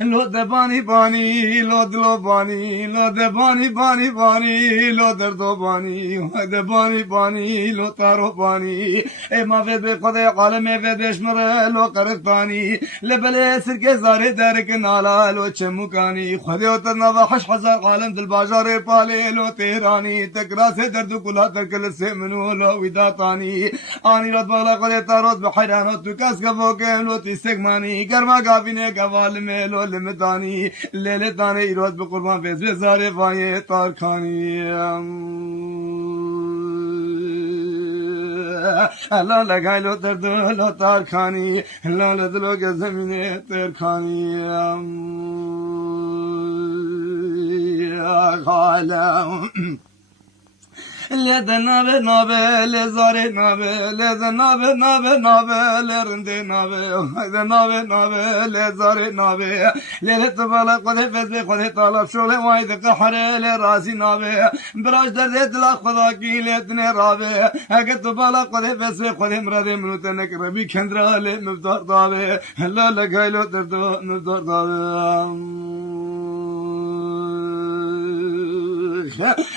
لو دبانی بانی لو دلو بانی لو دبانی بانی بانی لو دردو بانی دبانی بانی لو تارو بانی ای ما به خود عالم به بشمر لو قرقانی لبل سرک زار درک نالا لو چمکانی خدا تنا وحش هزار عالم دل بازار پاله لو تهرانی تکراس درد کلا تکل سے منو لو وداتانی آنی رات بالا خود تارot بحیرانات تو کس گفو که لو تیسکمانی گرما گابینه گوال میں لو لمدانی لیلے دانے ایراد بقربان فیض زارے وائے تارکانی اللہ لگائے لو درد لو تارکانی اللہ لدلو کے زمین ترکانی غالم لد نابه نابه لزاره نابه لد نابه نابه نابه لرنده نابه لد نابه نابه لزاره نابه لد بالا خود فضل خود طالب شغل واید قهره لرازی نابه براش درد دل خدا کی لدن رابه اگه تو بالا خود فضل خود مراد منوت نکربی کندرا ل مبدار دابه لا لگایلو درد مبدار دابه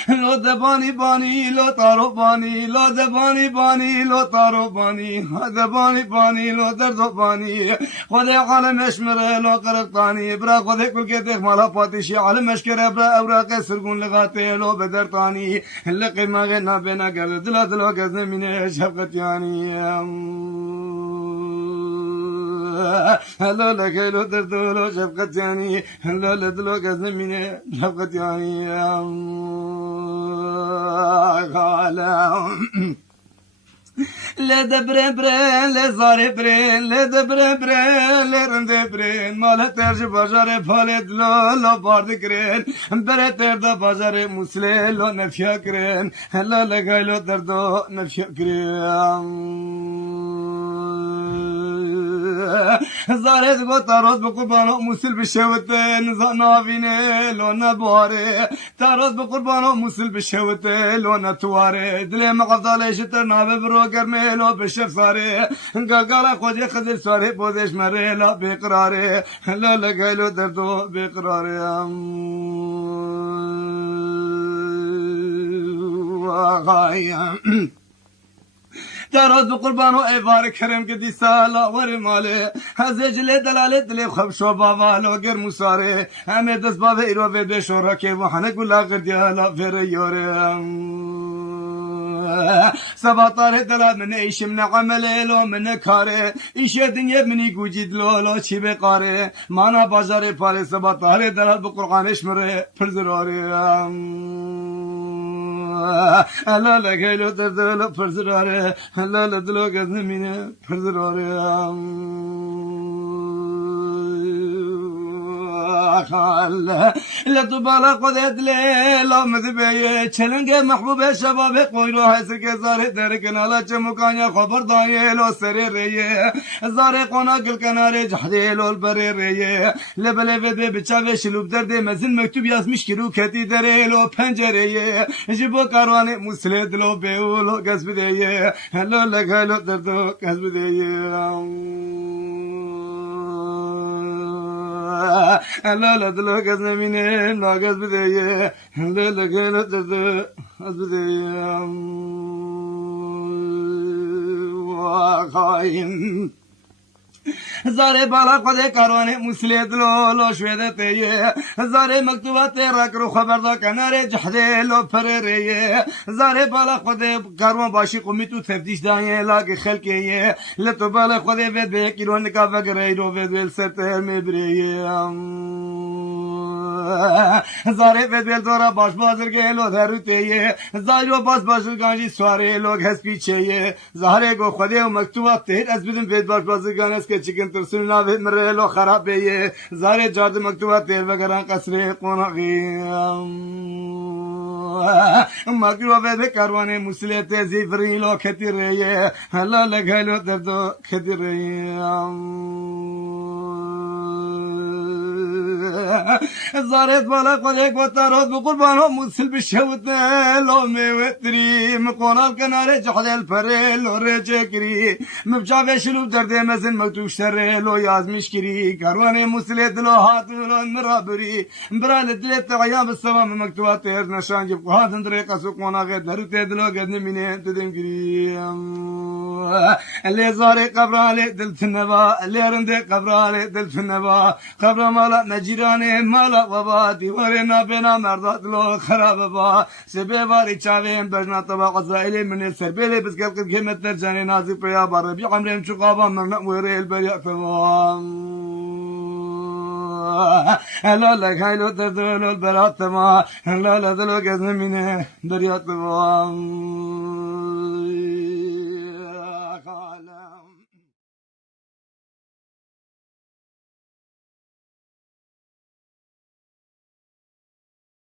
لو دبانی بانی لو تارو بانی لو دبانی بانی لو تارو بانی دبانی بانی لو دردو بانی خود عالم اشمره لو قرقتانی برا خود کل کے دیکھ مالا پاتشی عالم اشکره برا اوراق سرگون لگاتے لو بدرتانی لقی ماغے نا بینا کرد دلا دلو کے زمین شفقتیانی هلا لگیلو دردو شفقتیانی هلا لدلو کے زمین شفقتیانی لد برين برين لزاري برين لد برين برين لرنده برين مال ترج بازار فالد لو بارد کرين بره ترد بازار مسله لو نفیا کرين هلا لگایلو دردو نفیا کرين زارد گو تاروز بقربانو مسل بشوته نافینه لو نباره تاروز بقربانو مسل بشوته لو نتواره دل مقفدال شتر نابه برو گرمه لو بشف ساره گاگالا خوجه خزر ساره بودش مره لا بقراره لا لگایلو دردو بقراره آقایم تارد بقربانو ایوار کرم که دی سالا ور ماله هزجل دلاله دل خبشو باوالو گر مساره همه دست باوه ایرو به بشورا که وحنه گلا گردیالا فر یوره سباتار دلا من ایش من عمله لو من کاره ایش دنیا منی گوجید لو چی بقاره مانا بازار پاره سباتار دلا بقرآنش مره پرزراره هلا لگیلو دردو پرزراره هلا لدلو که زمینه پرزراره لطو بالا قدت لیلا مذبیه چلنگ محبوب شباب قویرو حسر که زاره در کنالا چمکانیا خبر دانیه لو سره ریه زاره قونا گل کناره جحده لول بره ریه لبله بده بچاوه شلوب درده مزن مکتوب یازمش که رو کتی دره لو پنجره جبو کاروان مسلد لو بیولو گز بدهیه لو لگلو دردو گز بدهیه هلا لدلو که زمینه ناگز بدهیه هلا لگلو دردو گز بدهیه واقعیم زاره بالا قده کاروان مسلید لو شویده تیه زاره مکتوبات رک رو خبردا کناره جحده لو پر ریه زاره بالا قده کاروان باشی قومی تو تفتیش دایه لاغ خلقیه لطو بالا قده وید به کیرون نکا وگره رو وید ویل سرته مبریه زاره بدل دورا باش بازر گلو دروتیه زاجو باز بازر گانجی سواره لوگ هست پیچه زهره گو خودی و مکتوبات تهید از بدون بید باش بازر گانست که چکن ترسون ناوید مره لو خرابه زاره جارد مکتوبات تهید وگران قصر قناقی مکروه به کاروان مسلط زیفری لو کتی ریه هلا لگلو دردو کتی ریه زارت بالا خودک و تارات بقربان ها مسل بشوت لو میوتری مقنال کنار جحد الفره لو رجکری مبجاوه شلو درد مزن مکتوب شره لو یازمش کری کاروان مسل دلو هاتولان مرابری برال دلت عیام السلام مکتوبات تیر نشان جب هاتن طریقه سقونا غیر نروت دلو قد نمینه تدم کری اللي زاري قبرالي دلت النبا اللي رندي قبرالي دلت النبا قبر مالا نجيراني مالا وبادي ورنا بنا مردات لو خراب با سبي باري چاوين بجنا طبا قزائلي من السربيلي بس قلق كلمة ترجاني نازي بريا بربي عمرين شقابا من نقوري البريا فوام هلا لك هايلو تردولو البرات ما هلا لدلو قزن منه دريات فوام